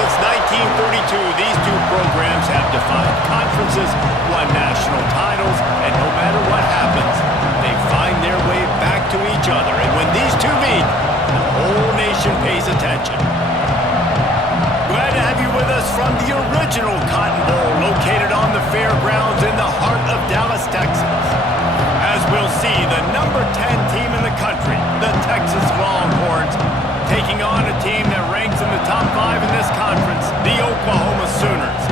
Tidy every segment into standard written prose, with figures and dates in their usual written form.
since 1942, these two programs have defined conferences, won national titles, and no matter what happens, they find their way back to each other. And when these two meet, the whole nation pays attention. Glad to have you with us from the original Cotton Bowl, located on the fairgrounds in the heart of Dallas, Texas. As we'll see, the number 10 team in the country, the Texas Longhorns, taking on a team that ranks in the top 5 in this conference, the Oklahoma Sooners.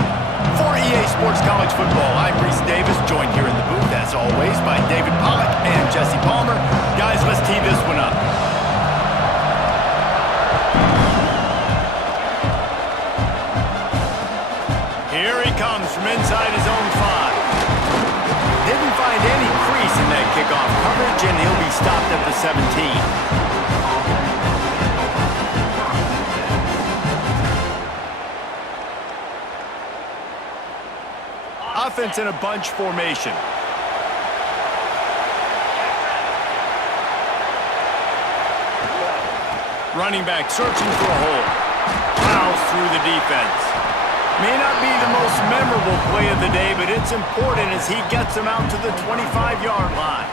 For EA Sports College Football, I'm Reese Davis, joined here in the booth, as always, by David Pollack and Jesse Palmer. Guys, let's tee this one up. Here he comes from inside his own 5. Didn't find any crease in that kickoff coverage, and he'll be stopped at the 17. Offense in a bunch formation. Running back searching for a hole. Plows through the defense. May not be the most memorable play of the day, but it's important as he gets them out to the 25-yard line.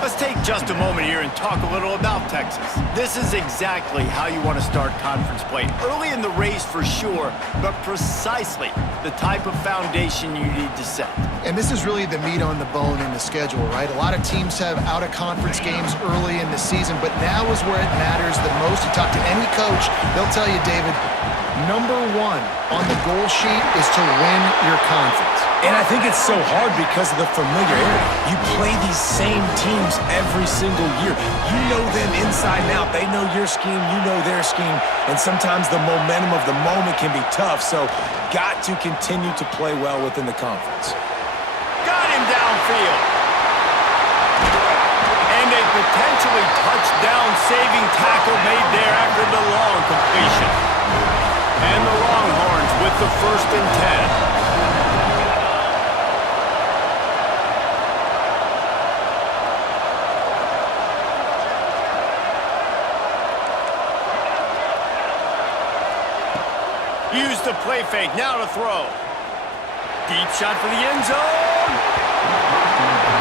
Let's take just a moment here and talk a little about Texas. This is exactly how you want to start conference play. Early in the race for sure, but precisely the type of foundation you need to set. And this is really the meat on the bone in the schedule, right? A lot of teams have out-of-conference games early in the season, but now is where it matters the most. You talk to any coach, they'll tell you, David, number 1 on the goal sheet is to win your conference. And I think it's so hard because of the familiarity. You play these same teams every single year. You know them inside and out. They know your scheme, you know their scheme, and sometimes the momentum of the moment can be tough, so got to continue to play well within the conference. Got him downfield. And a potentially touchdown-saving tackle made there after the long completion. And the Longhorns with the 1st and 10. Use the play fake, now to throw. Deep shot for the end zone.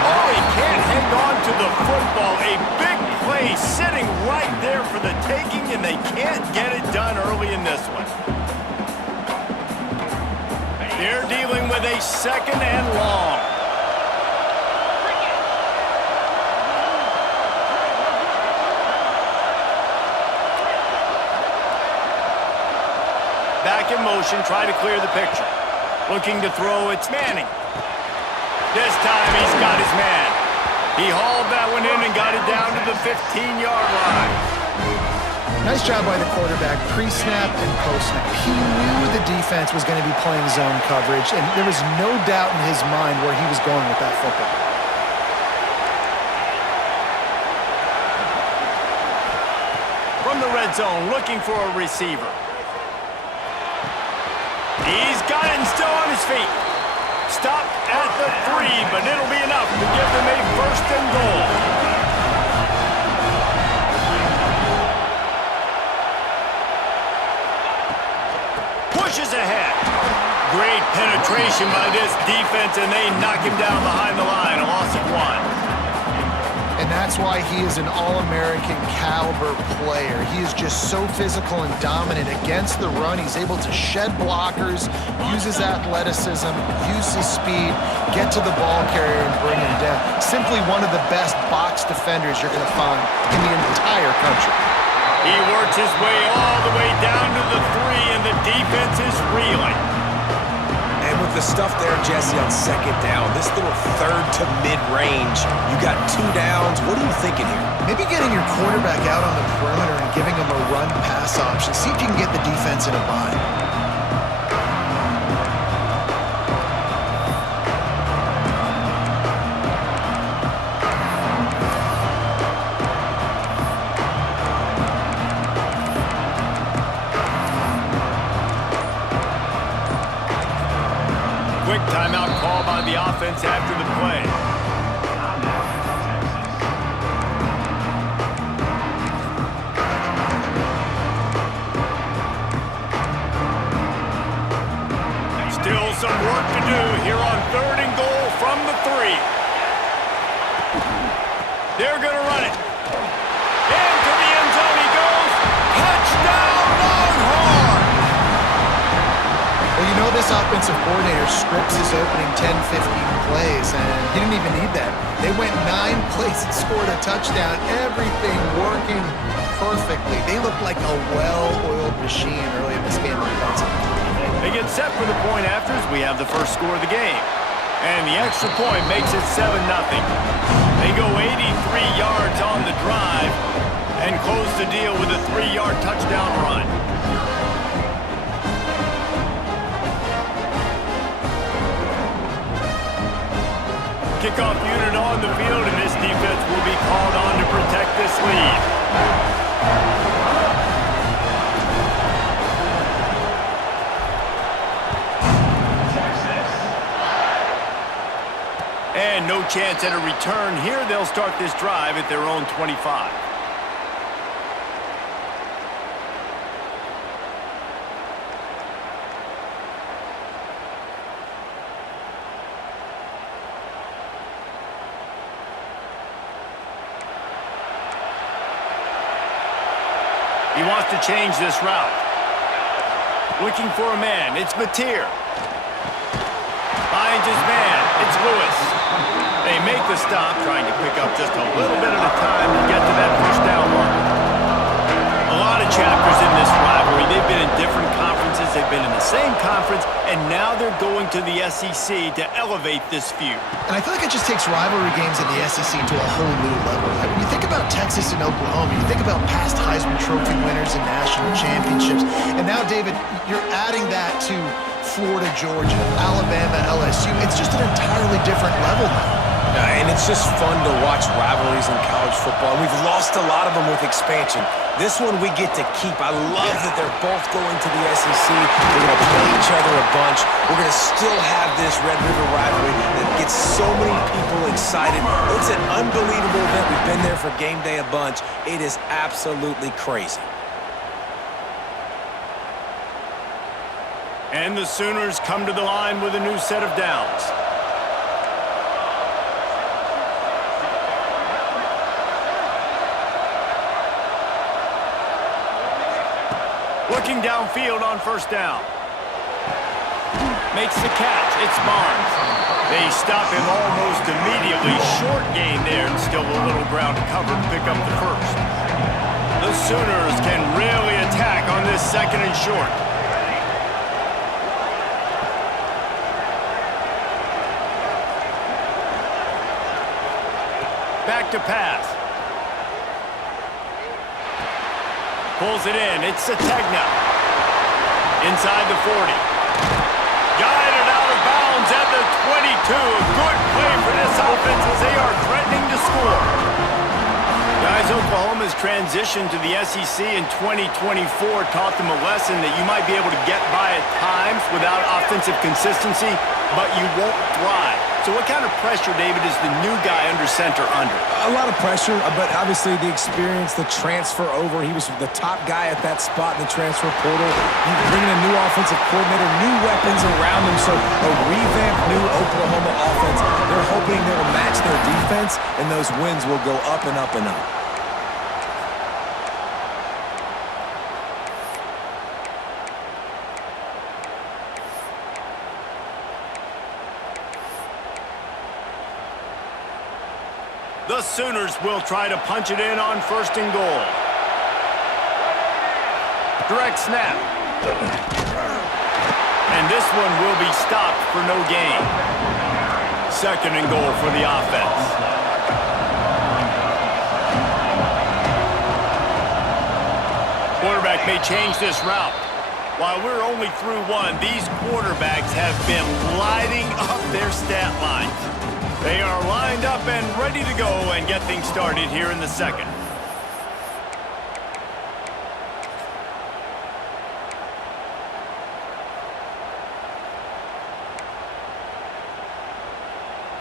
Oh, he can't hang on to the football. A big play sitting right there for the taking, and they can't get it done early in this one. They're dealing with a 2nd and long. Back in motion, try to clear the picture. Looking to throw, it's Manning. This time he's got his man. He hauled that one in and got it down to the 15-yard line. Nice job by the quarterback, pre-snap and post-snap. He knew the defense was going to be playing zone coverage, and there was no doubt in his mind where he was going with that football. From the red zone, looking for a receiver. He's got it and still on his feet. Stopped at the 3, but it'll be enough to give them a 1st and goal. Pushes ahead. Great penetration by this defense, and they knock him down behind the line. A loss of 1. And that's why he is an All-American caliber player. He is just so physical and dominant against the run. He's able to shed blockers, use his athleticism, use his speed, get to the ball carrier and bring him down. Simply one of the best box defenders you're going to find in the entire country. He works his way all the way down to the 3, and the defense is reeling. And with the stuff there, Jesse, on 2nd down, this little 3rd to mid-range, you got 2 downs. What are you thinking here? Maybe getting your quarterback out on the perimeter and giving him a run-pass option. See if you can get the defense in a bind. Quick timeout call by the offense after the play. They're going to run it. Into the end zone he goes. Touchdown, Longhorn! Well, you know this offensive coordinator scripts his opening 10, 15 plays, and he didn't even need that. They went 9 plays and scored a touchdown. Everything working perfectly. They looked like a well-oiled machine early in this game offensively. They get set for the point afters. We have the first score of the game. And the extra point makes it 7-0. They go 83 yards on the drive and close the deal with a 3-yard touchdown run. Kickoff unit on the field, and this defense will be called on to protect this lead. And no chance at a return here. They'll start this drive at their own 25. He wants to change this route. Looking for a man. It's Mateer. Finds his man. It's Lewis. They make the stop, trying to pick up just a little bit at a time to get to that first down mark. A lot of chapters in this rivalry. They've been in different conferences. They've been in the same conference, and now they're going to the SEC to elevate this feud. And I feel like it just takes rivalry games in the SEC to a whole new level. I mean, you think about Texas and Oklahoma, you think about past Heisman Trophy winners and national championships, and now, David, you're adding that to Florida, Georgia, Alabama, LSU. It's just an entirely different level now. And it's just fun to watch rivalries in college football. We've lost a lot of them with expansion. This one we get to keep. I love that they're both going to the SEC. We're going to play each other a bunch. We're going to still have this Red River rivalry that gets so many people excited. It's an unbelievable event. We've been there for game day a bunch. It is absolutely crazy. And the Sooners come to the line with a new set of downs. Looking downfield on first down. Makes the catch. It's Barnes. They stop him almost immediately. Short gain there, and still a little ground to cover to pick up the first. The Sooners can really attack on this second and short. Back to pass. Pulls it in. It's Sategna. Inside the 40. Guided out of bounds at the 22. Good play for this offense as they are threatening to score. Guys, Oklahoma's transition to the SEC in 2024 taught them a lesson that you might be able to get by at times without offensive consistency, but you won't thrive. So what kind of pressure, David, is the new guy under center under? A lot of pressure, but obviously the experience, the transfer over. He was the top guy at that spot in the transfer portal. You bring in a new offensive coordinator, new weapons around him, so a revamped new Oklahoma offense. They're hoping they'll match their defense, and those wins will go up and up and up. The Sooners will try to punch it in on first and goal. Direct snap. And this one will be stopped for no gain. Second and goal for the offense. Quarterback may change this route. While we're only through one, these quarterbacks have been lighting up their stat lines. They are lined up and ready to go and get things started here in the second.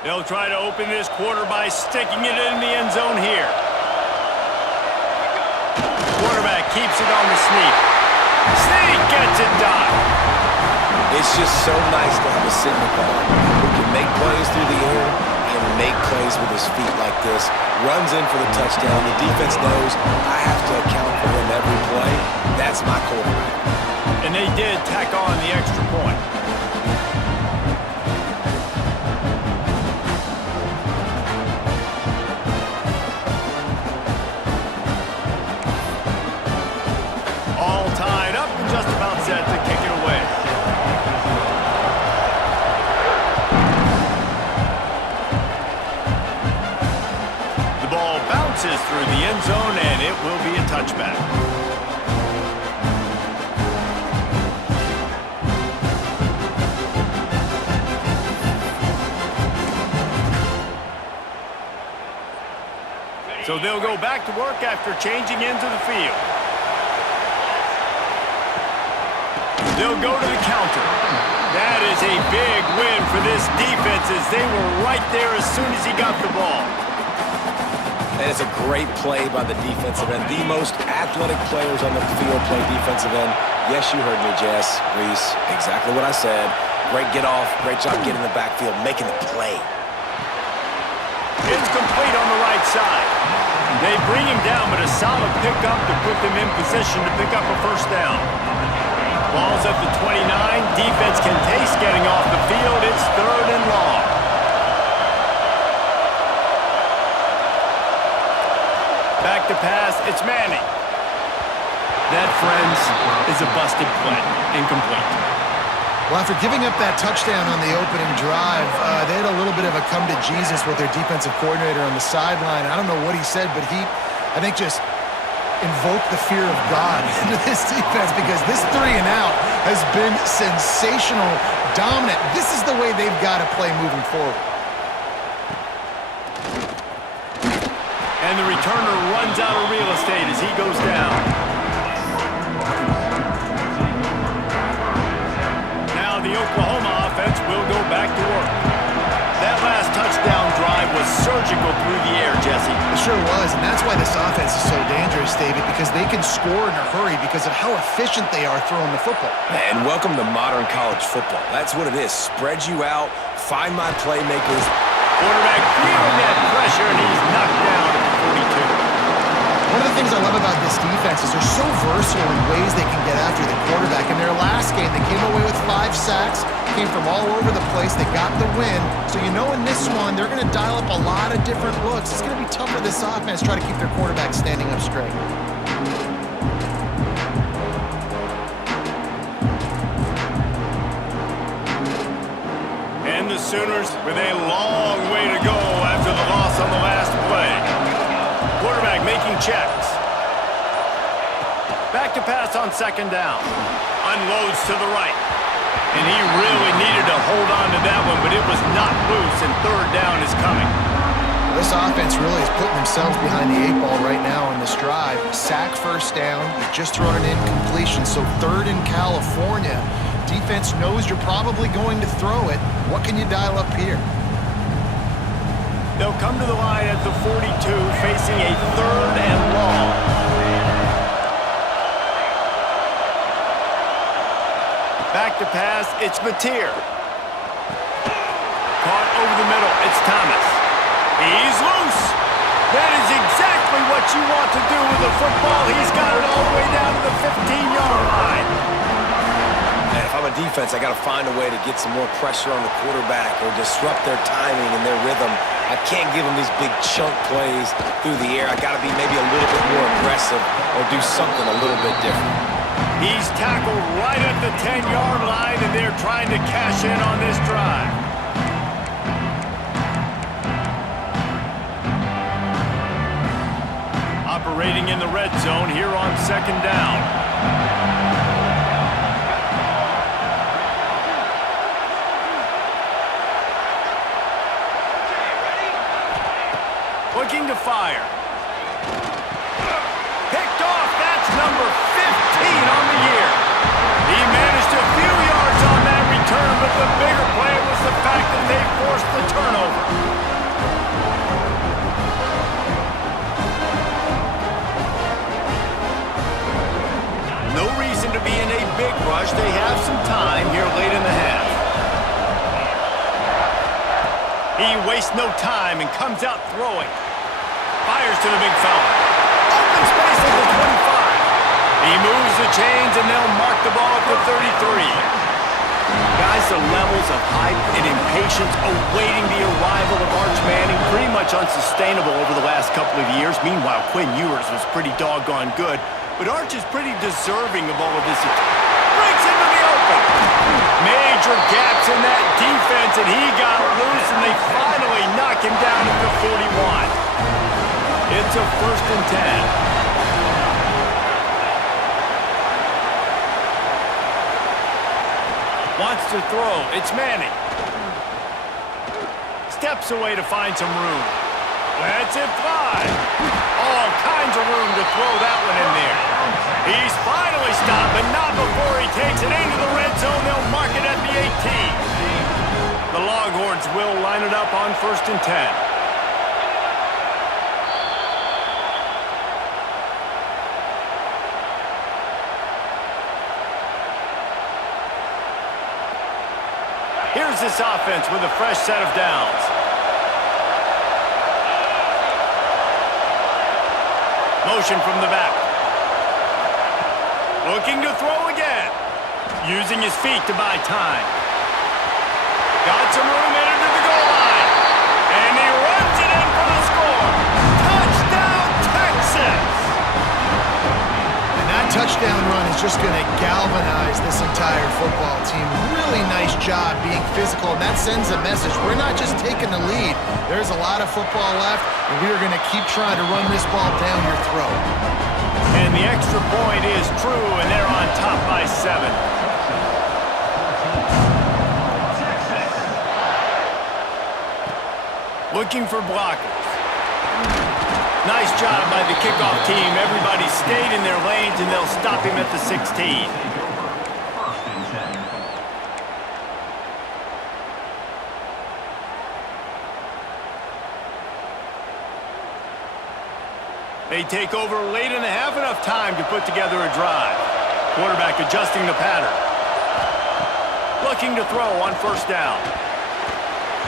They'll try to open this quarter by sticking it in the end zone here. Quarterback keeps it on the sneak. Sneak gets it done. It's just so nice to have a signal caller who can make plays through the air and can make plays with his feet like this, runs in for the touchdown. The defense knows I have to account for him every play. That's my quarterback. And they did tack on the extra point. All tied up and just about set to kick it away. The ball bounces through the end zone, and it will be a touchback. So they'll go back to work after changing into the field. They'll go to the counter. That is a big win for this defense as they were right there as soon as he got the ball. And it's a great play by the defensive end. The most athletic players on the field play defensive end. Yes, you heard me, Jess, Reese. Exactly what I said. Great get off. Great job getting in the backfield, making the play. It's complete on the right side. They bring him down, but a solid pickup to put them in position to pick up a first down. Ball's at the 29. Defense can taste getting off the field. It's 3rd and long. Back to pass. It's Manning. That, friends, is a busted play. Incomplete. Well, after giving up that touchdown on the opening drive, they had a little bit of a come-to-Jesus with their defensive coordinator on the sideline. I don't know what he said, but he, I think, just invoked the fear of God into this defense because this 3-and-out has been sensational, dominant. This is the way they've got to play moving forward. And the returner runs out of real estate as he goes down. The Oklahoma offense will go back to work. That last touchdown drive was surgical through the air, Jesse. It sure was, and that's why this offense is so dangerous, David, because they can score in a hurry because of how efficient they are throwing the football. And welcome to modern college football. That's what it is. Spread you out, find my playmakers. Quarterback feeling that pressure, and he's knocked down at the 42. One of the things I love about this defense is they're so versatile in ways they can get after the quarterback. In their last game, they came away with 5 sacks, came from all over the place. They got the win. So you know in this one, they're going to dial up a lot of different looks. It's going to be tough for this offense to try to keep their quarterback standing up straight. And the Sooners with a long way to go after the loss on the last play. Quarterback making checks. Back to pass on 2nd down. Unloads to the right. And he really needed to hold on to that one, but it was not loose, and 3rd down is coming. This offense really is putting themselves behind the 8 ball right now on this drive. Sack 1st down. You've just thrown an incompletion, so 3rd in California. Defense knows you're probably going to throw it. What can you dial up here? They'll come to the line at the 42, facing a 3rd and long. Back to pass, it's Mateer. Caught over the middle, it's Thomas. He's loose. That is exactly what you want to do with the football. He's got it all the way down to the 15-yard line. And if I'm a defense, I got to find a way to get some more pressure on the quarterback or disrupt their timing and their rhythm. I can't give them these big chunk plays through the air. I got to be maybe a little bit more aggressive or do something a little bit different. He's tackled right at the 10-yard line, and they're trying to cash in on this drive. Operating in the red zone here on 2nd down. Looking to fire. Picked off. That's number 15 on the year. He managed a few yards on that return, but the bigger play was the fact that they forced the turnover. No reason to be in a big rush. They have some time here late in the half. He wastes no time and comes out throwing. Fires to the big fella. Open space at the 25. He moves the chains, and they'll mark the ball at the 33. Guys, the levels of hype and impatience awaiting the arrival of Arch Manning pretty much unsustainable over the last couple of years. Meanwhile, Quinn Ewers was pretty doggone good. But Arch is pretty deserving of all of this. Breaks into the open. Major gaps in that defense, and he got loose, and they finally knock him down at the 41. It's a 1st and 10. Wants to throw. It's Manning. Steps away to find some room. Lets it fly. All kinds of room to throw that one in there. He's finally stopped, but not before he takes it into the red zone. They'll mark it at the 18. The Longhorns will line it up on 1st and 10. Here's this offense with a fresh set of downs. Motion from the back. Looking to throw again. Using his feet to buy time. Got some room headed to the goal line. And he runs it in for the score. Touchdown, Texas! And that touchdown run is just going to galvanize this entire football team. Really nice job being physical, and that sends a message. We're not just taking the lead. There's a lot of football left, and we are going to keep trying to run this ball down your throat. And the extra point is true, and they're on top by 7. Looking for blockers. Nice job by the kickoff team. Everybody stayed in their lanes, and they'll stop him at the 16. They take over late in the half, enough time to put together a drive. Quarterback adjusting the pattern. Looking to throw on 1st down.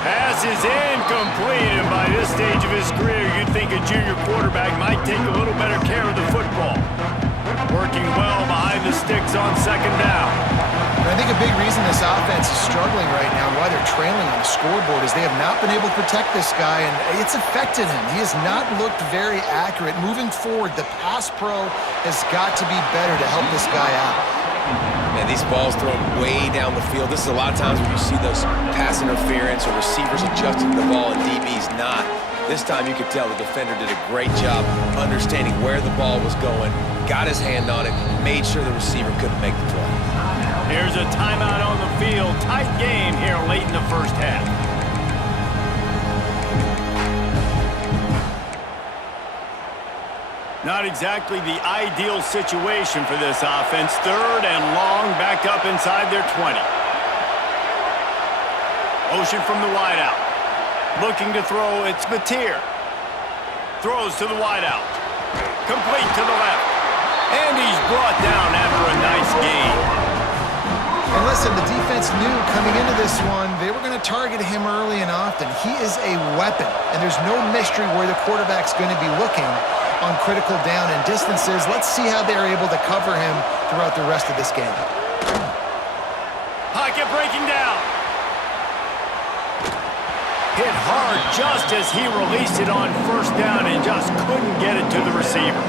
Pass is incomplete, and by this stage of his career, you'd think a junior quarterback might take a little better care of the football. Working well behind the sticks on 2nd down. And I think a big reason this offense is struggling right now, why they're trailing on the scoreboard, is they have not been able to protect this guy, and it's affected him. He has not looked very accurate. Moving forward, the pass pro has got to be better to help this guy out. Man, these balls thrown way down the field. This is a lot of times when you see those pass interference or receivers adjusting the ball and DBs not. This time you could tell the defender did a great job understanding where the ball was going, got his hand on it, made sure the receiver couldn't make the play. Here's a timeout on the field. Tight game here late in the 1st half. Not exactly the ideal situation for this offense. 3rd and long, back up inside their 20. Motion from the wideout. Looking to throw, it's Mateer. Throws to the wideout. Complete to the left. And he's brought down after a nice gain. And listen, the defense knew coming into this one, they were going to target him early and often. He is a weapon, and there's no mystery where the quarterback's going to be looking on critical down and distances. Let's see how they're able to cover him throughout the rest of this game. Pocket breaking down. Hit hard just as he released it on 1st down and just couldn't get it to the receiver.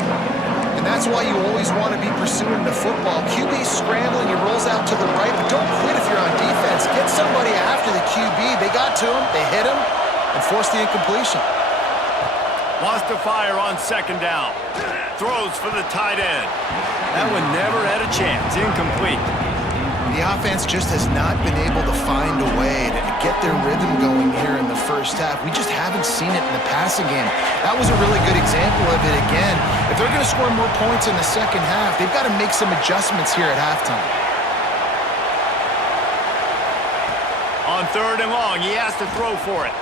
And that's why you always want to be pursuing the football. QB scrambling, he rolls out to the right, but don't quit if you're on defense. Get somebody after the QB. They got to him, they hit him, and forced the incompletion. Wants to fire on 2nd down. Throws for the tight end. That one never had a chance. Incomplete. The offense just has not been able to find a way to get their rhythm going here in the 1st half. We just haven't seen it in the passing game. That was a really good example of it again. If they're going to score more points in the 2nd half, they've got to make some adjustments here at halftime. On 3rd and long, he has to throw for it.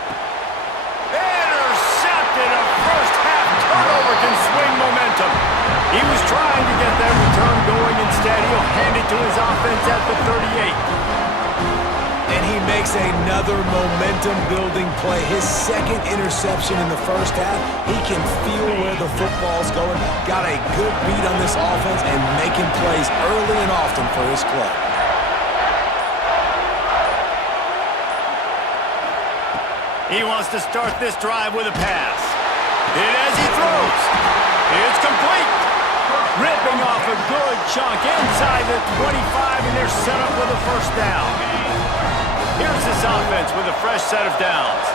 Intercepted. A 1st half turnover can swing momentum. He was trying to get that return going. Instead, he'll hand it to his offense at the 38. And he makes another momentum-building play. His second interception in the first half. He can feel where the football's going. Got a good beat on this offense and making plays early and often for his club. He wants to start this drive with a pass. And as he throws, it's complete. Ripping off a good chunk inside the 25, and they're set up with a first down. Here's this offense with a fresh set of downs.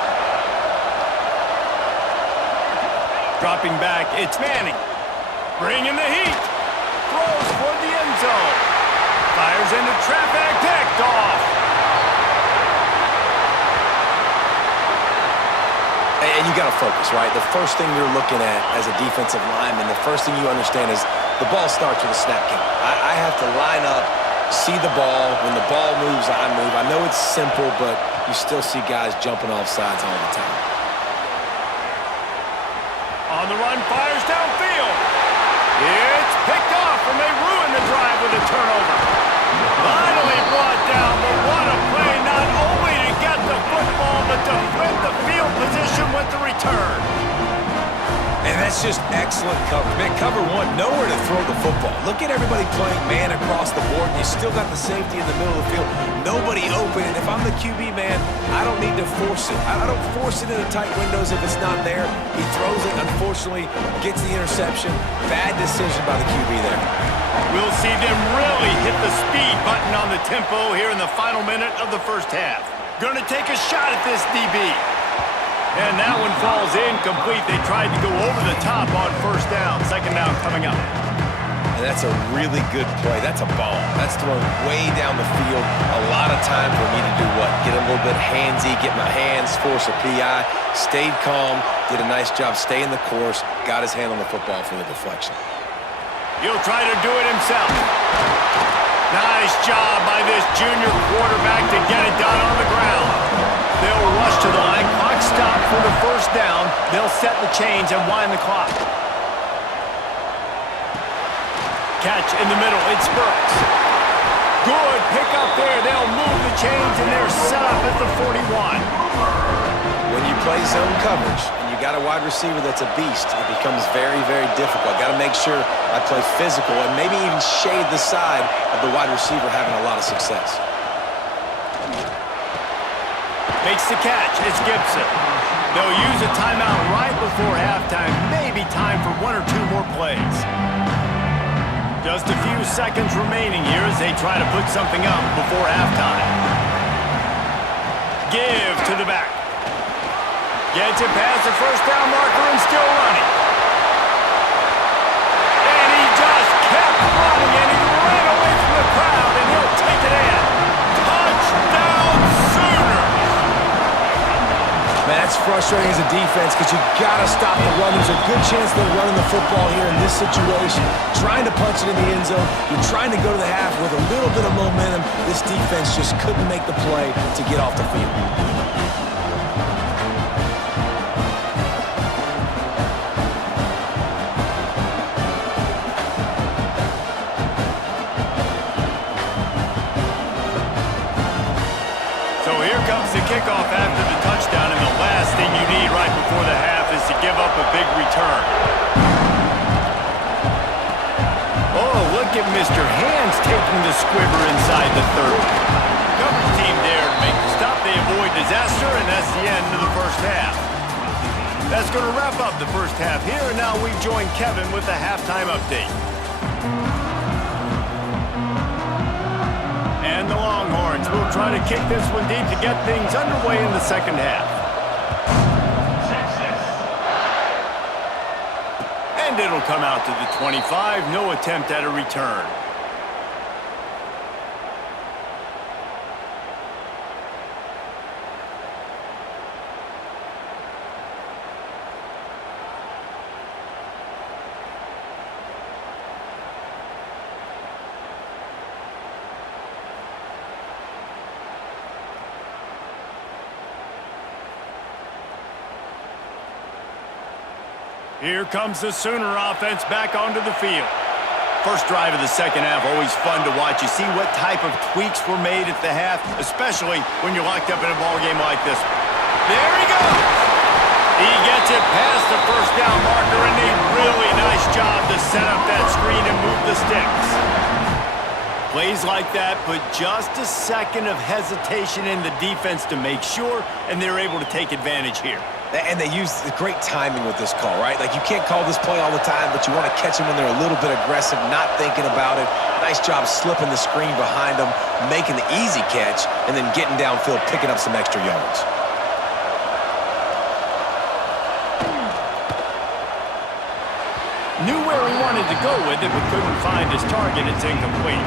Dropping back, it's Manning. Bringing the heat. Throws for the end zone. Fires into traffic, picked off. And you got to focus, right? The first thing you're looking at as a defensive lineman, the first thing you understand is the ball starts with a snap count. I have to line up, see the ball. When the ball moves, I move. I know it's simple, but you still see guys jumping off sides all the time. On the run, fires downfield. It's picked off, and they ruin the drive with a turnover. Finally brought down, but what a play, not only to get the football, but to flip the field position with the return. And that's just excellent coverage. Man, cover one, nowhere to throw the football. Look at everybody playing man across the board. You still got the safety in the middle of the field. Nobody open. And if I'm the QB, man, I don't need to force it. I don't force it into tight windows if it's not there. He throws it, unfortunately, gets the interception. Bad decision by the QB there. We'll see them really hit the speed button on the tempo here in the final minute of the first half. Gonna take a shot at this DB. And that one falls incomplete. They tried to go over the top on first down. Second down coming up. And that's a really good play. That's a ball. That's thrown way down the field. A lot of time for me to do what? Get a little bit handsy, get my hands, force a PI. Stayed calm, did a nice job, stay in the course, got his hand on the football for the deflection. He'll try to do it himself. Nice job by this junior quarterback to get it done on the ground. They'll rush to the line. Clock stop for the first down. They'll set the chains and wind the clock. Catch in the middle. It's Burks. Good pick up there. They'll move the chains, and they're set up at the 41. When you play zone coverage and you got a wide receiver that's a beast, it becomes very, very difficult. Got to make sure I play physical and maybe even shade the side of the wide receiver having a lot of success. Makes the catch. It's Gibson. They'll use a timeout right before halftime. Maybe time for one or two more plays. Just a few seconds remaining here as they try to put something up before halftime. Give to the back. Gets it past the first down marker and still running. And he just kept running, and he ran away from the crowd, and he'll take it in. Touchdown Sooners! Man, that's frustrating as a defense because you got to stop the run. There's a good chance they're running the football here in this situation. Trying to punch it in the end zone. You're trying to go to the half with a little bit of momentum. This defense just couldn't make the play to get off the field. Kickoff after the touchdown, and the last thing you need right before the half is to give up a big return. Oh, look at Mr. Hands taking the squibber inside the 30. Coverage team there to make the stop. They avoid disaster, and that's the end of the first half. That's going to wrap up the first half here, and now we join Kevin with the halftime update. And the Longhorns will try to kick this one deep to get things underway in the second half. And it'll come out to the 25. No attempt at a return. Here comes the Sooner offense back onto the field. First drive of the second half, always fun to watch. You see what type of tweaks were made at the half, especially when you're locked up in a ball game like this. There he goes! He gets it past the first down marker, and a really nice job to set up that screen and move the sticks. Plays like that put just a second of hesitation in the defense to make sure, and they're able to take advantage here. And they use great timing with this call, right? Like, you can't call this play all the time, but you want to catch them when they're a little bit aggressive, not thinking about it. Nice job slipping the screen behind them, making the easy catch, and then getting downfield, picking up some extra yards. Knew where he wanted to go with it, but couldn't find his target. It's incomplete.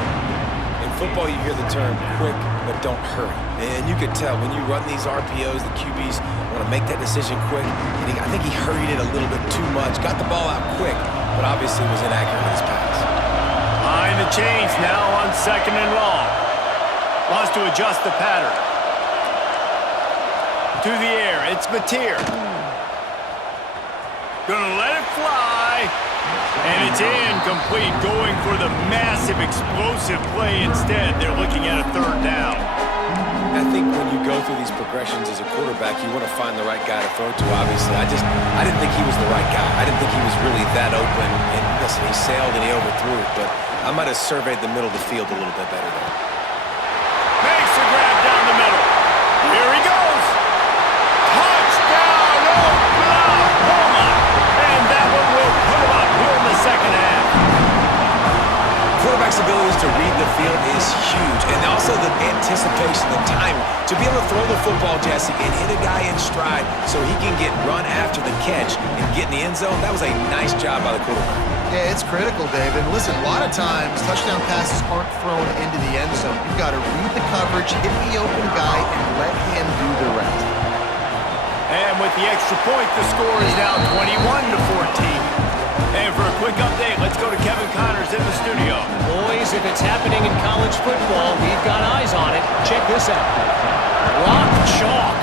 In football, you hear the term quick, but don't hurry. And you can tell when you run these RPOs, the QBs want to make that decision quick. And I think he hurried it a little bit too much, got the ball out quick, but obviously was inaccurate with his pass. Behind the chains now on second and long. Wants to adjust the pattern. To the air, it's Mateer. Gonna let it fly. And it's incomplete, going for the massive, explosive play instead. They're looking at a third down. I think when you go through these progressions as a quarterback, you want to find the right guy to throw to, obviously. I didn't think he was the right guy. I didn't think he was really that open. And listen, he sailed and he overthrew it, but I might have surveyed the middle of the field a little bit better there. Makes the grab down the middle. Here he goes. Touchdown, Oklahoma. And that one will put him up here in the second half. Quarterback's abilities to read the field is huge, and also the anticipation, the timing. To be able to throw the football, Jesse, and hit a guy in stride so he can get run after the catch and get in the end zone, that was a nice job by the quarterback. Yeah, it's critical, David. Listen, a lot of times touchdown passes aren't thrown into the end zone. You've got to read the coverage, hit the open guy, and let him do the rest. And with the extra point, the score is now 21-14. And for a quick update, let's go to Kevin Connors in the studio. Boys, if it's happening in college football, we've got eyes on it. Check this out. Rock chalk.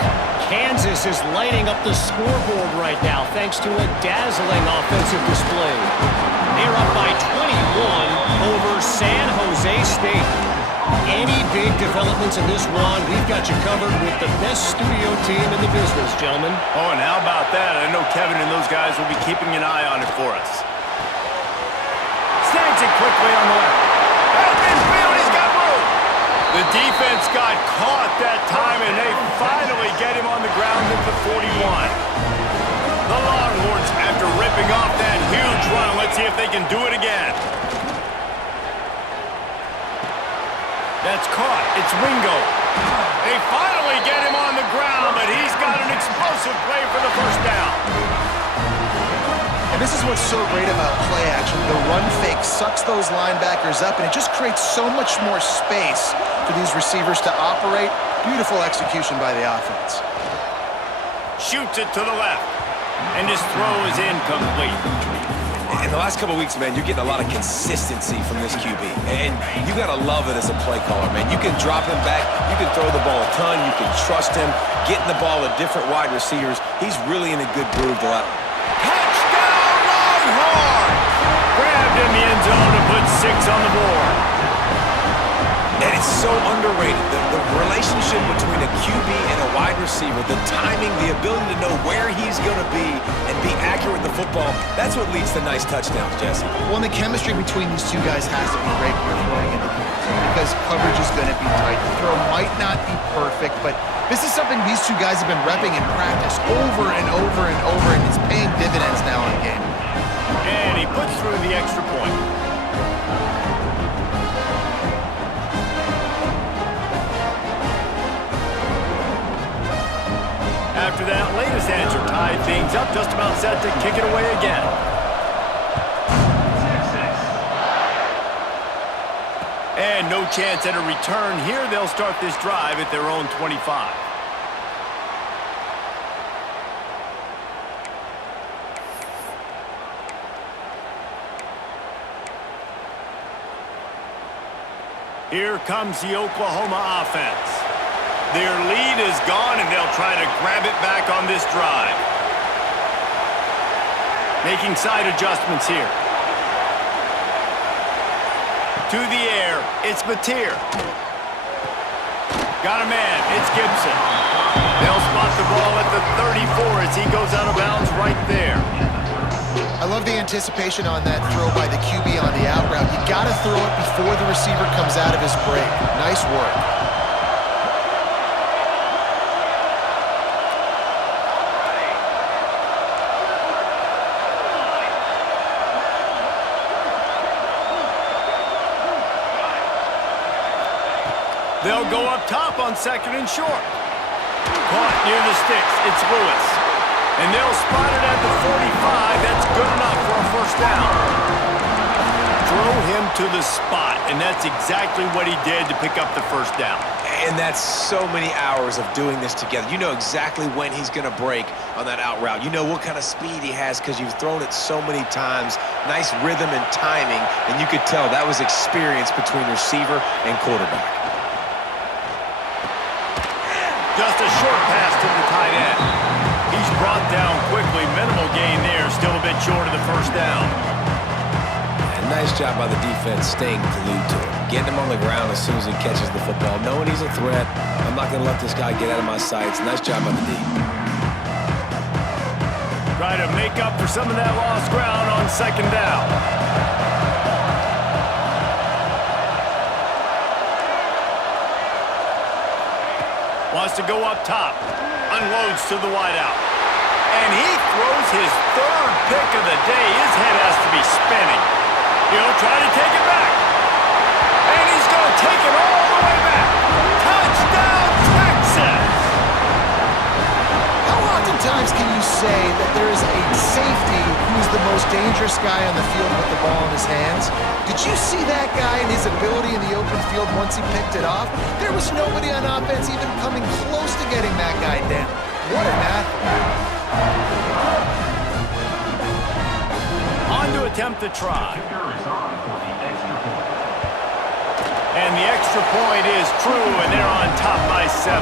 Kansas is lighting up the scoreboard right now thanks to a dazzling offensive display. They're up by 21 over San Jose State. Any big developments in this one, we've got you covered with the best studio team in the business, gentlemen. Oh, and how about that? I know Kevin and those guys will be keeping an eye on it for us. Snags it quickly on the left. Out midfield, he's got room. The defense got caught that time, and they finally get him on the ground at the 41. The Longhorns, after ripping off that huge run, let's see if they can do it again. That's caught. It's Wingo. They finally get him on the ground, but he's got an explosive play for the first down. And this is what's so great about play action. The run fake sucks those linebackers up, and it just creates so much more space for these receivers to operate. Beautiful execution by the offense. Shoots it to the left, and his throw is incomplete. In the last couple of weeks, man, you're getting a lot of consistency from this QB. And you got to love it as a play caller, man. You can drop him back. You can throw the ball a ton. You can trust him. Getting the ball to different wide receivers. He's really in a good groove. Touchdown, Longhorns! Grabbed in the end zone to put 6 on the board. And it's so underrated. The relationship between a QB and a wide receiver, the timing, the ability to know where he's going to be and be accurate with the football, that's what leads to nice touchdowns, Jesse. Well, the chemistry between these two guys has to be great when you're throwing into the end zone because coverage is going to be tight. The throw might not be perfect, but this is something these two guys have been repping in practice over and over and over, and it's paying dividends now in game. And he puts through the extra point. After that latest answer tied things up, just about set to kick it away again. And no chance at a return here. They'll start this drive at their own 25. Here comes the Oklahoma offense. Their lead is gone, and they'll try to grab it back on this drive. Making side adjustments here. To the air, it's Mateer. Got a man, it's Gibson. They'll spot the ball at the 34 as he goes out of bounds right there. I love the anticipation on that throw by the QB on the out route. You got to throw it before the receiver comes out of his break. Nice work. They'll go up top on 2nd and short. Caught near the sticks. It's Lewis. And they'll spot it at the 45. That's good enough for a first down. Throw him to the spot, and that's exactly what he did to pick up the first down. And that's so many hours of doing this together. You know exactly when he's going to break on that out route. You know what kind of speed he has because you've thrown it so many times. Nice rhythm and timing, and you could tell that was experience between receiver and quarterback. Just a short pass to the tight end. He's brought down quickly. Minimal gain there. Still a bit short of the first down. And nice job by the defense staying glued to him. Getting him on the ground as soon as he catches the football. Knowing he's a threat. I'm not going to let this guy get out of my sights. Nice job by the D. Try to make up for some of that lost ground on 2nd down. Wants to go up top. Unloads to the wideout. And he throws his 3rd pick of the day. His head has to be spinning. He'll try to take it back. And he's going to take it all the way back. Touchdown, Texas! How oftentimes can you say that there is a safety who's the most dangerous guy on the field with the ball in his hands? Did you see that guy and his ability in the open field once he picked it off? There was nobody on offense even coming close to getting that guy down. What an athlete. On to attempt the try. And the extra point is true, and they're on top by 7.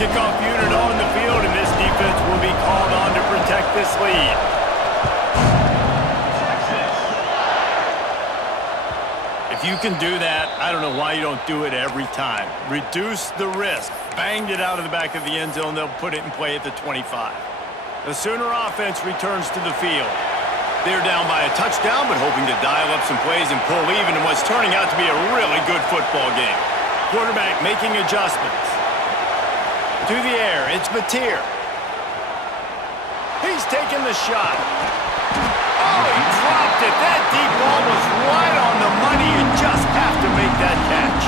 Kickoff unit on the field, and this defense will be called on to protect this lead. If you can do that, I don't know why you don't do it every time. Reduce the risk. Banged it out of the back of the end zone. They'll put it in play at the 25. The Sooner offense returns to the field. They're down by a touchdown, but hoping to dial up some plays and pull even in what's turning out to be a really good football game. Quarterback making adjustments. To the air, it's Mateer. He's taking the shot. Oh, he dropped it. That deep ball was right on the money. You just have to make that catch.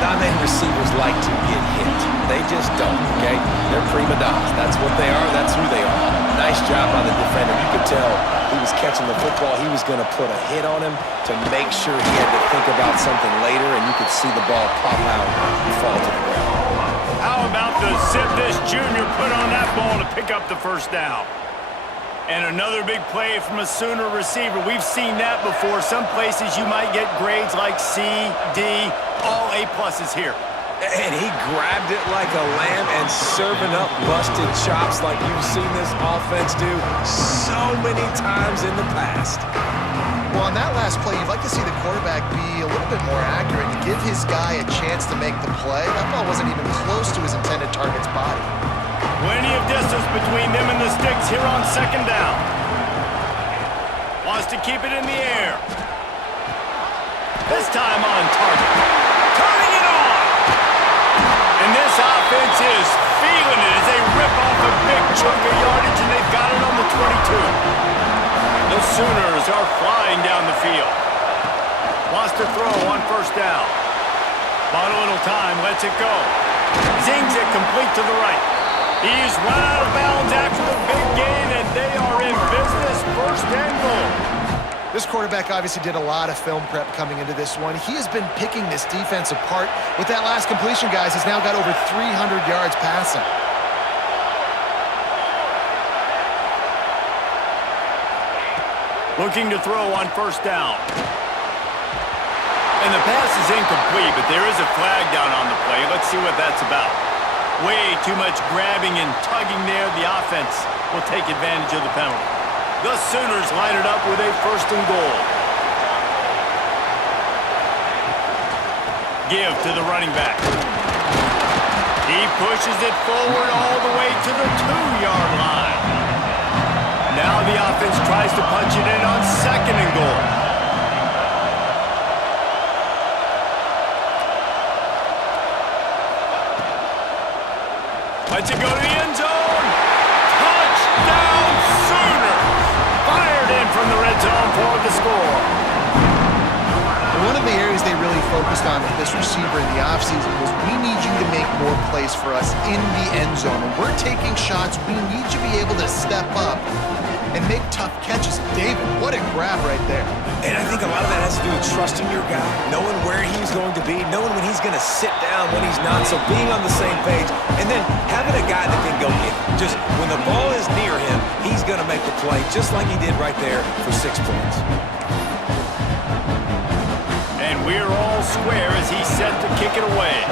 Not many receivers like to get hit. They just don't, okay? They're prima donnas. That's what they are. That's who they are. Nice job by the defender. You could tell he was catching the football. He was going to put a hit on him to make sure he had to think about something later, and you could see the ball pop out and fall to the ground. How about the zip this junior put on that ball to pick up the first down? And another big play from a Sooner receiver. We've seen that before. Some places you might get grades like C, D, all A-pluses here. And he grabbed it like a lamb and serving up busted chops like you've seen this offense do so many times in the past. Well, on that last play, you'd like to see the quarterback be a little bit more accurate and give his guy a chance to make the play. That ball wasn't even close to his intended target's body. Plenty of distance between them and the sticks here on 2nd down. Wants to keep it in the air. This time on target. Turning it on! And this offense is feeling it as they rip off a big chunk of yardage, and they've got it on the 22. The Sooners are flying down the field. Wants to throw on 1st down. Bought a little time, lets it go. Zings it complete to the right. He's run out of bounds after a big gain, and they are in business. 1st and goal. This quarterback obviously did a lot of film prep coming into this one. He has been picking this defense apart. With that last completion, guys, he's now got over 300 yards passing. Looking to throw on 1st down. And the pass is incomplete, but there is a flag down on the play. Let's see what that's about. Way too much grabbing and tugging there. The offense will take advantage of the penalty. The Sooners line it up with a 1st and goal. Give to the running back. He pushes it forward all the way to the 2-yard line. Now the offense tries to punch it in on 2nd and goal. Let's it go to the end zone. Touchdown Sooners! Fired in from the red zone for the score. One of the areas they really focused on with this receiver in the offseason was we need you to make more plays for us in the end zone. When we're taking shots, we need you to be able to step up and make tough catches. David, what a grab right there. And I think a lot of that has to do with trusting your guy, knowing where he's going to be, knowing when he's going to sit down, when he's not, so being on the same page, and then having a guy that can go get it. Just when the ball is near him, he's going to make the play, just like he did right there for 6 points. And we're all square as he's set to kick it away.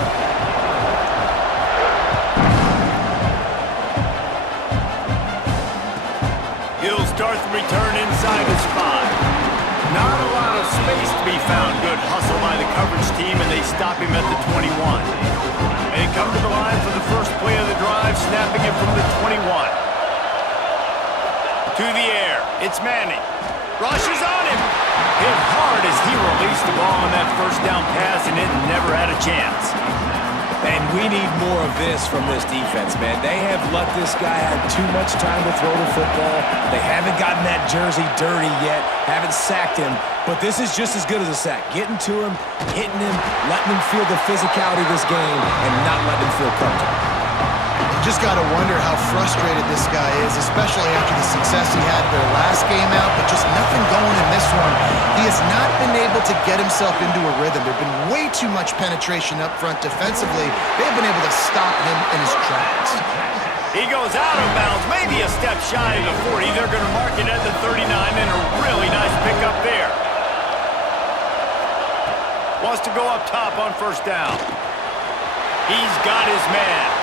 He'll start the return inside his 5. Not a lot of space to be found. Good hustle by the coverage team, and they stop him at the 21. They come to the line for the first play of the drive, snapping it from the 21. To the air. It's Manning. Rushes on him. Hit hard as he released the ball on that 1st down pass, and it never had a chance. And we need more of this from this defense, man. They have let this guy have too much time to throw the football. They haven't gotten that jersey dirty yet, haven't sacked him, but this is just as good as a sack. Getting to him, hitting him, letting him feel the physicality of this game, and not letting him feel comfortable. You just got to wonder how frustrated this guy is, especially after the success he had their last game out, but just nothing going in this one. He has not been able to get himself into a rhythm. There's been way too much penetration up front defensively. They've been able to stop him in his tracks. He goes out of bounds, maybe a step shy of the 40. They're going to mark it at the 39, and a really nice pickup there. Wants to go up top on 1st down. He's got his man.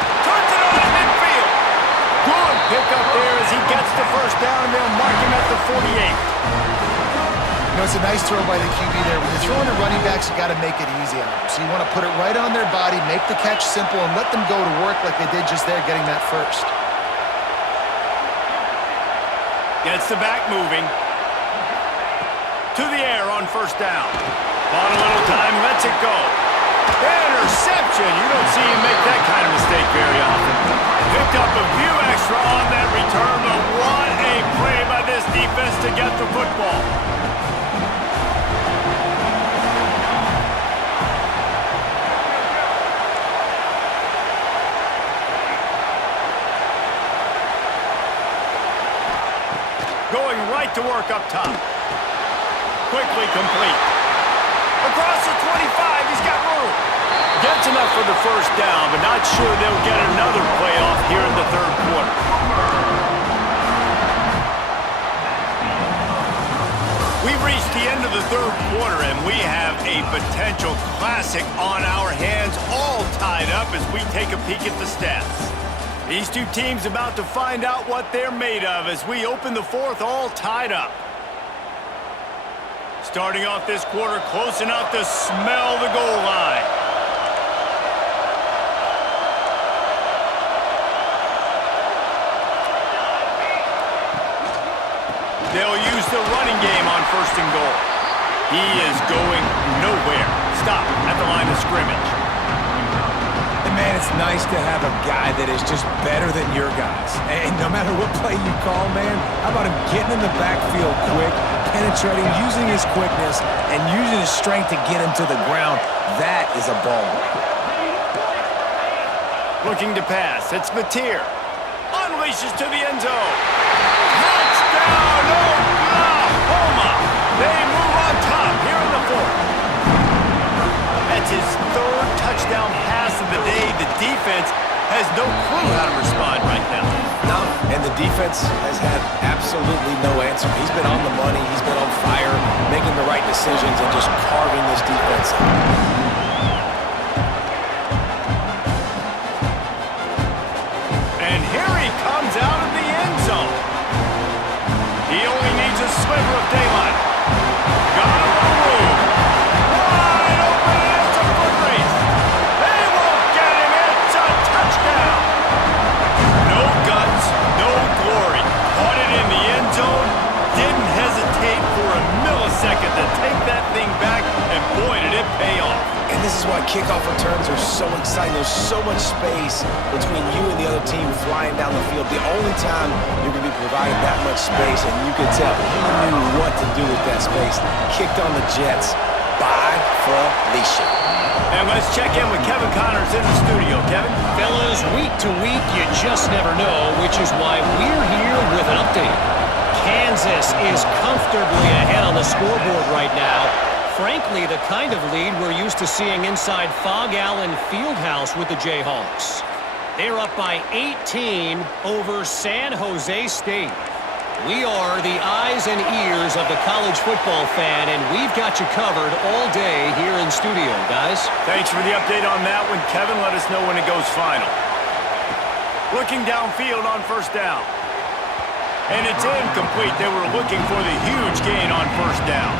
Turns it on in midfield. Good pickup there as he gets the 1st down, and they'll mark him at the 48. You know, it's a nice throw by the QB there. When you're throwing to running backs, you got to make it easy on them. So you want to put it right on their body, make the catch simple, and let them go to work like they did just there, getting that 1st. Gets the back moving. To the air on 1st down. Bought a little time, lets it go. Interception! You don't see him make that kind of mistake very often. Picked up a few extra on that return, but what a play by this defense to get the football. Going right to work up top. Quickly complete. Across the 25, he's got room. Gets enough for the 1st down, but not sure they'll get another playoff here in the 3rd quarter. We've reached the end of the 3rd quarter, and we have a potential classic on our hands, all tied up as we take a peek at the stats. These two teams about to find out what they're made of as we open the 4th all tied up. Starting off this quarter close enough to smell the goal line. They'll use the running game on 1st and goal. He is going nowhere. Stop at the line of scrimmage. And man, it's nice to have a guy that is just better than your guys. And no matter what play you call, man, how about him getting in the backfield quick, penetrating, using his quickness, and using his strength to get him to the ground. That is a ball. Looking to pass. It's Mateer. Unleashes to the end zone. Touchdown, Oklahoma! They move on top here in the 4th. That's his 3rd touchdown pass of the day. The defense has no clue how to respond right now. No, and the defense has had absolutely no answer. He's been on the money. He's been on fire, making the right decisions and just carving this defense up. kickoff returns are so exciting. There's so much space between you and the other team flying down the field. The only time you're going to be provided that much space, and you could tell he knew what to do with that space. Kicked on the Jets by Felicia. And let's check in with Kevin Connors in the studio. Kevin? Fellas, week to week, you just never know, which is why we're here with an update. Kansas is comfortably ahead on the scoreboard right now. Frankly, the kind of lead we're used to seeing inside Fog Allen Fieldhouse with the Jayhawks. They're up by 18 over San Jose State. We are the eyes and ears of the college football fan, and we've got you covered all day here in studio, guys. Thanks for the update on that one, Kevin. Let us know when it goes final. Looking downfield on first down. And it's incomplete. They were looking for the huge gain on first down.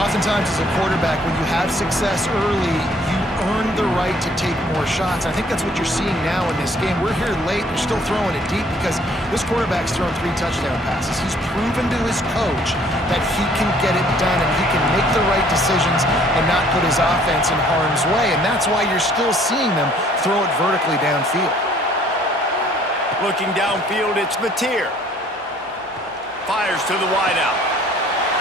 Oftentimes as a quarterback, when you have success early, you earn the right to take more shots. I think that's what you're seeing now in this game. We're here late. They're still throwing it deep because this quarterback's thrown 3 touchdown passes. He's proven to his coach that he can get it done and he can make the right decisions and not put his offense in harm's way. And that's why you're still seeing them throw it vertically downfield. Looking downfield, it's Mateer. Fires to the wideout.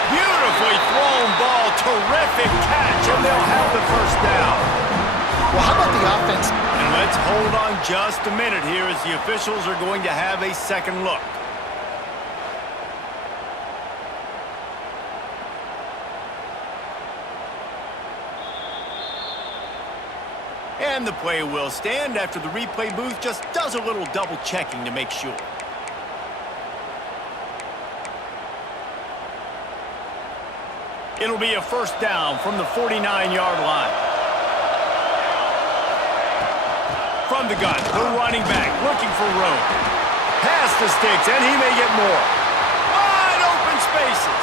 Beautifully thrown ball, terrific catch, and they'll have the first down. Well, how about the offense? And let's hold on just a minute here as the officials are going to have a second look. And the play will stand after the replay booth just does a little double checking to make sure. It'll be a first down from the 49-yard line. From the gun, the running back looking for room. Pass the sticks, and he may get more. Wide open spaces.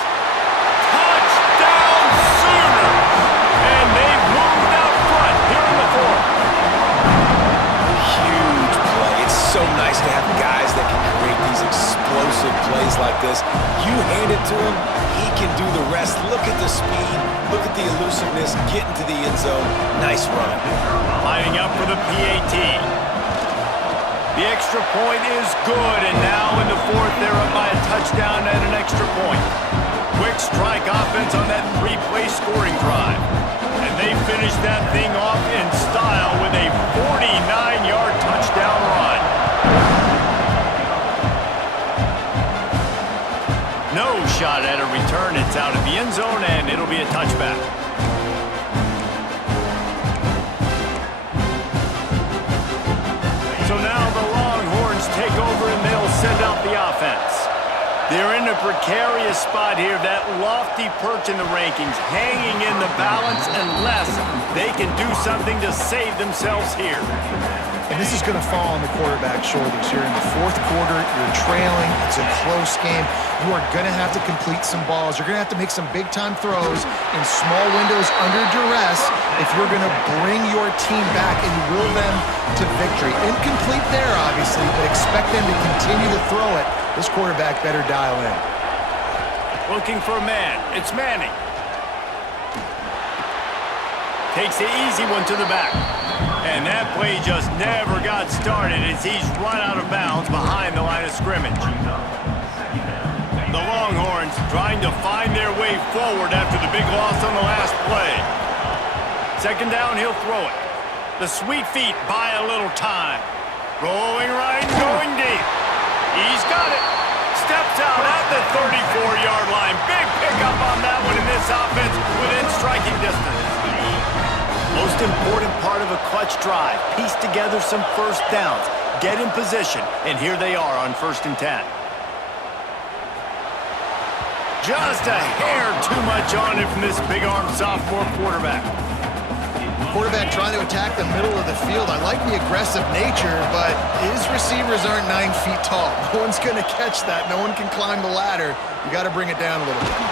Touchdown Sooners! And they've moved out front here in the fourth. Huge play. It's so nice to have guys that can create these explosive plays like this. You hand it to him, he can do the rest. Look at the speed. Look at the elusiveness. Get into the end zone. Nice run. Lining up for the PAT. The extra point is good, and now in the fourth, they're up by a touchdown and an extra point. Quick strike offense on that 3-play scoring drive. And they finish that thing off in style with a 49-yard touchdown run. No shot at a return. It's out of the end zone, and it'll be a touchback. So now the Longhorns take over, and they'll send out the offense. They're in a precarious spot here, that lofty perch in the rankings, hanging in the balance unless they can do something to save themselves here. And this is going to fall on the quarterback's shoulders here in the fourth quarter. You're trailing. It's a close game. You are going to have to complete some balls. You're going to have to make some big-time throws in small windows under duress if you're going to bring your team back and will them to victory. Incomplete there, obviously, but expect them to continue to throw it. This quarterback better dial in. Looking for a man. It's Manning. Takes the easy one to the back. And that play just never got started as he's run out of bounds behind the line of scrimmage. The Longhorns trying to find their way forward after the big loss on the last play. Second down, he'll throw it. The sweet feet buy a little time. Rolling right, going deep. He's got it. Steps out at the 34-yard line. Big pickup on that one in this offense within striking distance. Most important part of a clutch drive. Piece together some first downs. Get in position. And here they are on 1st and 10. Just a hair too much on it from this big-arm sophomore quarterback. Quarterback trying to attack the middle of the field. I like the aggressive nature, but his receivers aren't 9 feet tall. No one's going to catch that. No one can climb the ladder. You got to bring it down a little bit.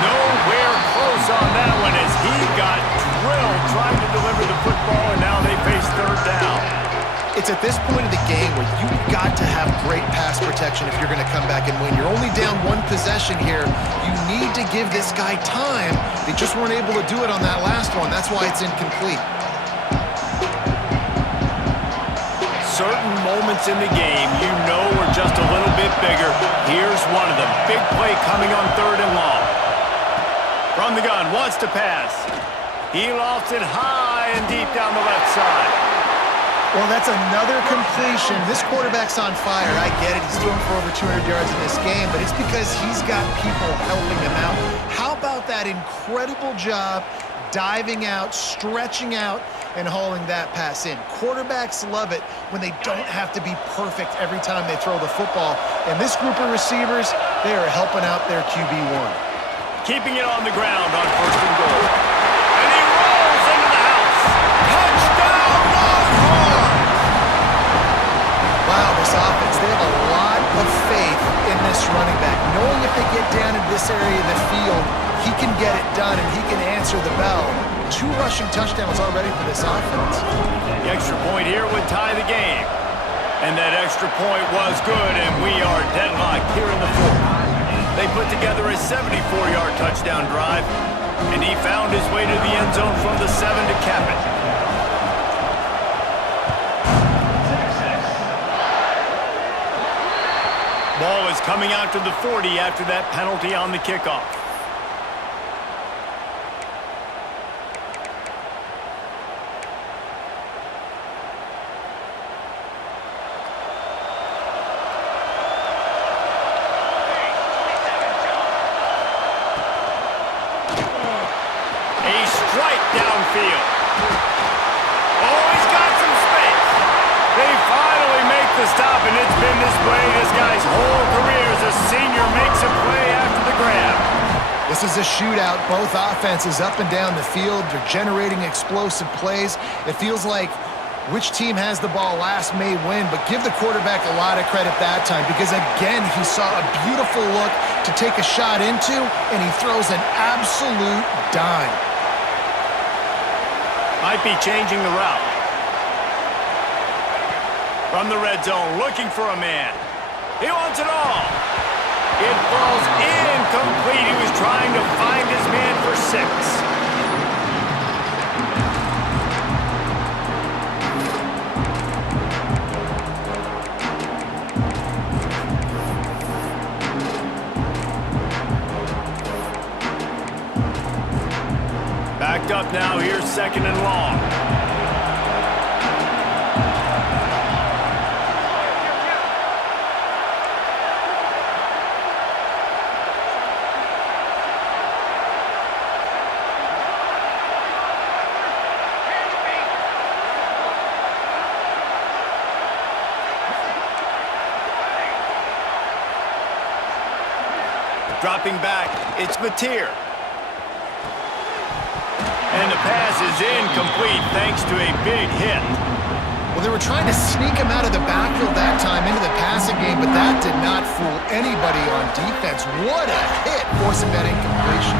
Nowhere close on that one as he got drilled trying to deliver the football, and now they face third down. It's at this point of the game where you've got to have great pass protection if you're going to come back and win. You're only down one possession here. You need to give this guy time. They just weren't able to do it on that last one. That's why it's incomplete. Certain moments in the game you know are just a little bit bigger. Here's one of them. Big play coming on 3rd and long. From the gun, wants to pass. He lofts it high and deep down the left side. Well, that's another completion. This quarterback's on fire. I get it. He's throwing for over 200 yards in this game, but it's because he's got people helping him out. How about that incredible job diving out, stretching out, and hauling that pass in? Quarterbacks love it when they don't have to be perfect every time they throw the football. And this group of receivers, they are helping out their QB1. Keeping it on the ground on 1st and goal. And he rolls into the house. Touchdown, Longhorns! Wow, this offense, they have a lot of faith in this running back. Knowing if they get down in this area of the field, he can get it done and he can answer the bell. 2 rushing touchdowns already for this offense. The extra point here would tie the game. And that extra point was good, and we are deadlocked here in the 4th. They put together a 74-yard touchdown drive, and he found his way to the end zone from the 7 to cap it. Ball is coming out to the 40 after that penalty on the kickoff. Downfield. Oh, he's got some space. They finally make the stop, and it's been this way this guy's whole career as a senior makes a play after the grab. This is a shootout. Both offenses up and down the field. They're generating explosive plays. It feels like which team has the ball last may win, but give the quarterback a lot of credit that time because, again, he saw a beautiful look to take a shot into, and he throws an absolute dime. Might be changing the route. From the red zone, looking for a man. He wants it all. It falls incomplete. He was trying to find his man for 6. Backed up now, here's 2nd and long. Dropping back, it's Mateer. And the pass is incomplete thanks to a big hit. Well, they were trying to sneak him out of the backfield that time into the passing game, but that did not fool anybody on defense. What a hit, forcing that incompletion.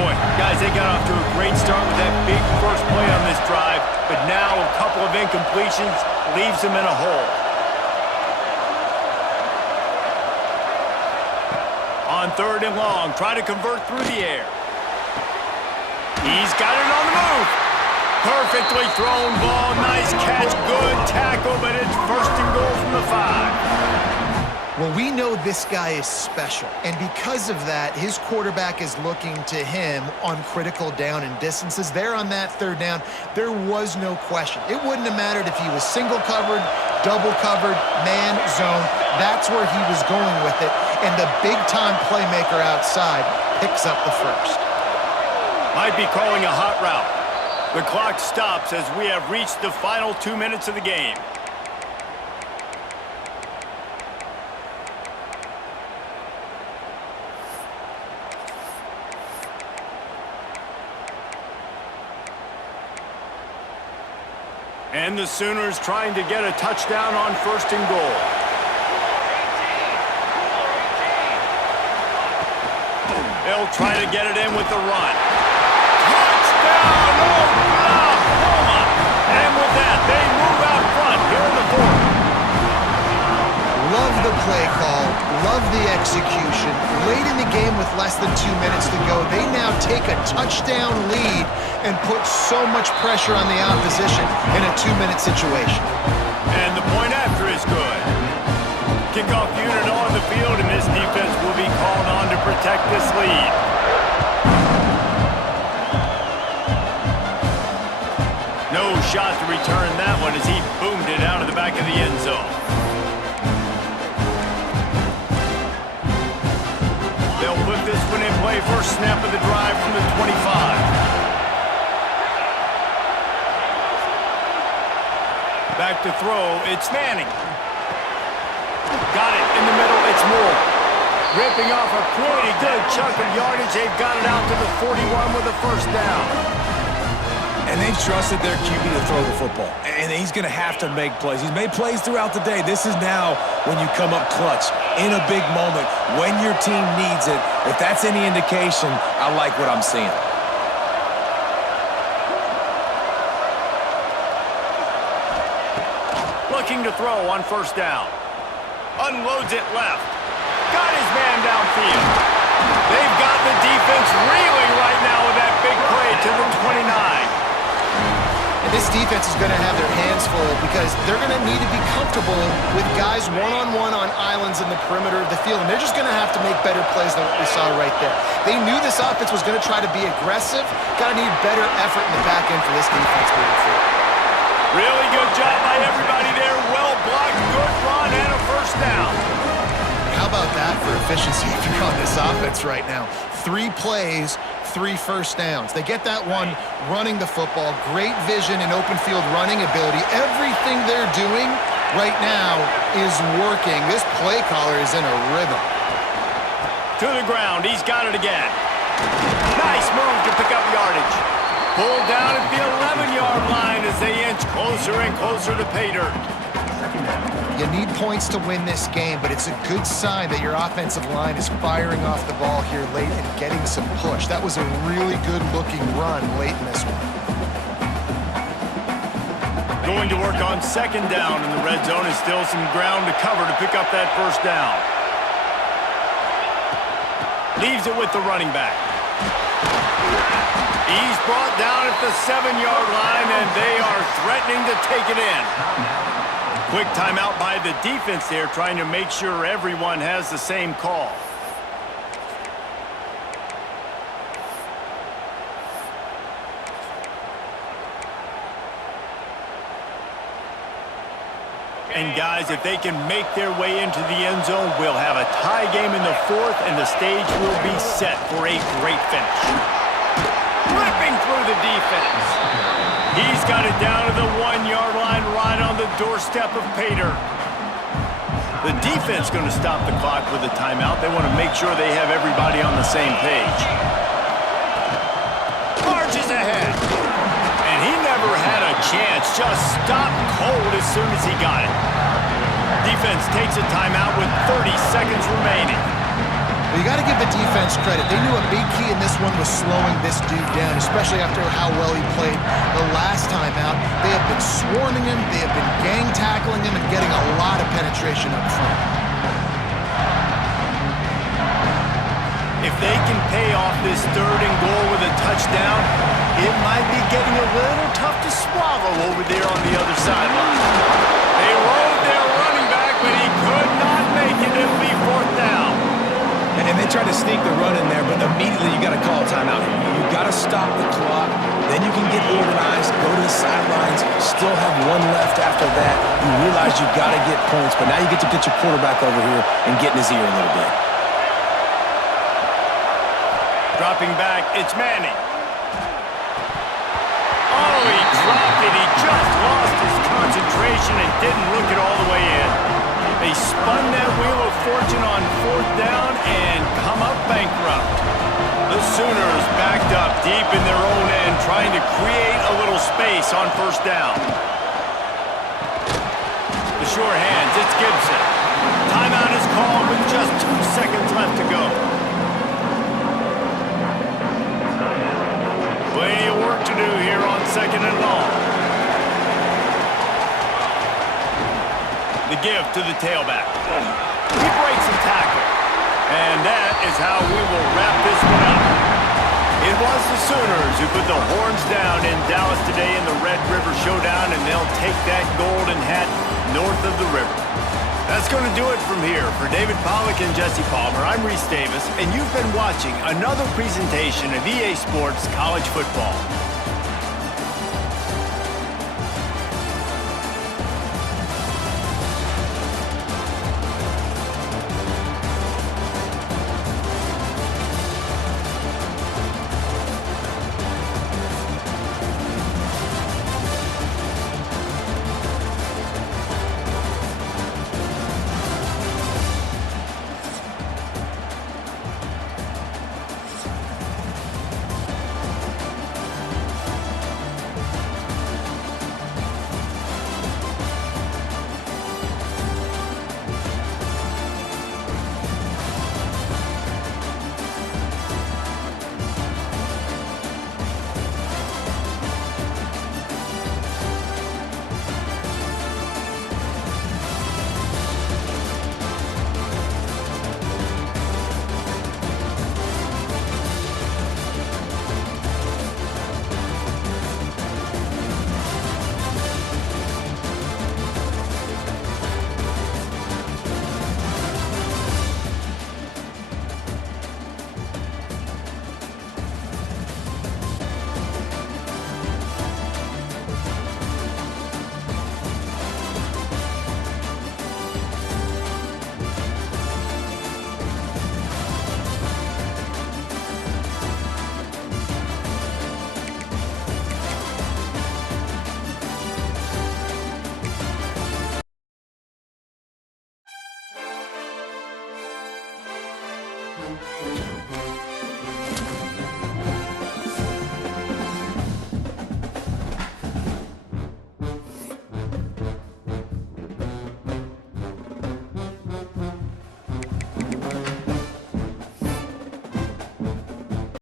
Boy, guys, they got off to a great start with that big first play on this drive, but now a couple of incompletions leaves them in a hole. On 3rd and long, try to convert through the air. He's got it on the move. Perfectly thrown ball, nice catch, good tackle, but it's 1st and goal from the 5. Well, we know this guy is special, and because of that, his quarterback is looking to him on critical down and distances. There on that 3rd down, there was no question. It wouldn't have mattered if he was single covered, double covered, man, zone. That's where he was going with it, and the big-time playmaker outside picks up the 1st. Might be calling a hot route. The clock stops as we have reached the final 2 minutes of the game. And the Sooners trying to get a touchdown on 1st and goal. They'll try to get it in with the run. Touchdown, Oklahoma! And with that, they move out front here in the fourth. Love the play call, love the execution. Late in the game with less than 2 minutes to go, they now take a touchdown lead and put so much pressure on the opposition in a 2-minute situation. And the point after is good. Kickoff unit on the field, and this defense will be called on to protect this lead. No shot to return that one as he boomed it out of the back of the end zone. They'll put this one in play. First snap of the drive from the 25. Back to throw, it's Manning. Got it in the middle, it's Moore. Ripping off a pretty good chunk of yardage. They've got it out to the 41 with a first down. And they've trusted their QB to throw the football. And he's going to have to make plays. He's made plays throughout the day. This is now when you come up clutch in a big moment when your team needs it. If that's any indication, I like what I'm seeing. Looking to throw on first down. Unloads it left. Got his man downfield. They've got the defense reeling right now with that big play to the 29. And this defense is going to have their hands full because they're going to need to be comfortable with guys one-on-one on islands in the perimeter of the field. And they're just going to have to make better plays than what we saw right there. They knew this offense was going to try to be aggressive. Got to need better effort in the back end for this defense moving forward. Really good job by everybody there. Well blocked, good run, and a first down. How about that for efficiency if you're on this offense right now? 3 plays, 3 first downs. They get that one running the football. Great vision and open field running ability. Everything they're doing right now is working. This play caller is in a rhythm. To the ground. He's got it again. Nice move to pick up yardage. Pulled down at the 11-yard line as they inch closer and closer to pay dirt. You need points to win this game, but it's a good sign that your offensive line is firing off the ball here late and getting some push. That was a really good-looking run late in this one. Going to work on second down, and the red zone is still some ground to cover to pick up that first down. Leaves it with the running back. He's brought down at the 7-yard line, and they are threatening to take it in. Quick timeout by the defense there, trying to make sure everyone has the same call. And guys, if they can make their way into the end zone, we'll have a tie game in the fourth, and the stage will be set for a great finish. Ripping through the defense. He's got it down to the 1-yard line right on the doorstep of pay dirt. The defense going to stop the clock with a timeout. They want to make sure they have everybody on the same page. Marches ahead. And he never had a chance. Just stopped cold as soon as he got it. Defense takes a timeout with 30 seconds remaining. You got to give the defense credit. They knew a big key in this one was slowing this dude down, especially after how well he played the last time out. They have been swarming him, they have been gang tackling him, and getting a lot of penetration up front. If they can pay off this 3rd and goal with a touchdown, it might be getting a little tough to swallow over there on the other sideline. They rolled their running back, but he could not make it. It'll be 4th down. And they try to sneak the run in there, but immediately you got to call a timeout. You got to stop the clock. Then you can get organized, go to the sidelines, still have 1 left after that. You realize you got to get points, but now you get to get your quarterback over here and get in his ear a little bit. Dropping back, it's Manning. Oh, he dropped it. He just lost his concentration and didn't look it all the way in. They spun that wheel of fortune on 4th down and come up bankrupt. The Sooners backed up deep in their own end, trying to create a little space on 1st down. The sure hands, it's Gibson. Timeout is called with just 2 seconds left to go. The give to the tailback. He breaks a tackle. And that is how we will wrap this one up. It was the Sooners who put the horns down in Dallas today in the Red River Showdown, and they'll take that golden hat north of the river. That's going to do it from here. For David Pollack and Jesse Palmer, I'm Reese Davis, and you've been watching another presentation of EA Sports College Football.